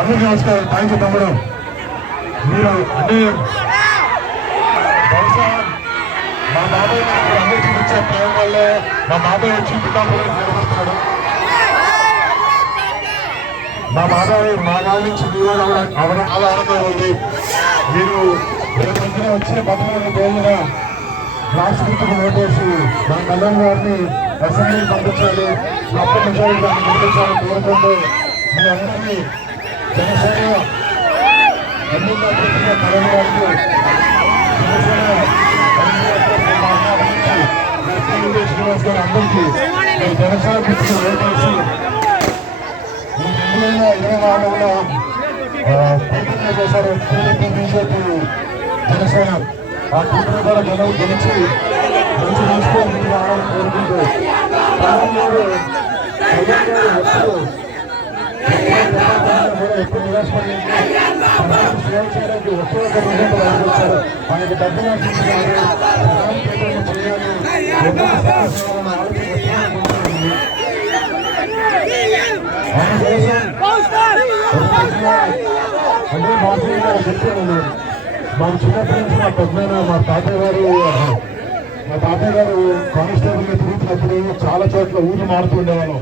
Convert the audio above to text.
అందరికీ నమస్కారం. Thank you తమ్ముడు. మీరు అంటే బహుశా మా బాబాయ్ అందరూ చూపించే ప్రేమ వల్లే మా బాబాయ్ వచ్చి పితాపురం నిలబడుతున్నాడు. మా బాబాయ్ మా వాళ్ళ నుంచి మీరు అవడం చాలా ఆనందంగా ఉంది. మీరు రేపు పొద్దున వచ్చిన పదకొండు రోజులుగా రాష్ట్ర గుర్తుకు ఓటేసి మన కళ్యాణ్ గారిని అసెంబ్లీకి పంపించాలి, గొప్ప మెజారిటీ దాన్ని పంపించాలని కోరుకుంటూ మీ అందరినీ జనసేన ఎన్నికల అభ్యర్థిగా కళ్యాణ్ గారికి జనసేన శ్రీనివాస్ గారు అందరికీ జనసేన గుర్తుకు ఓటేసి ఈ 2024లో కూటమిగా చేశారు. టీడీపీ, బీజేపీ, జనసేన ఆ కూటమి ద్వారా జనం గెలిచి మంచి రాష్ట్రాలు రావాలని కోరుకుంటూ ఎప్పుడు నిరాశపడి సేవ చేయడానికి ఒక్కొక్క వచ్చారు. ఆయనకు డబ్బులు ఆశించారు, అంటే మాకు చెప్పాను. మాకు చిన్నప్పటి నుంచి మా పెద్దనాన్న మా తాతయ్య గారు కానిస్టేబుల్గా తిరుగుతున్నప్పుడు చాలా చోట్ల ఊరు మారుతూ ఉండేవాళ్ళం.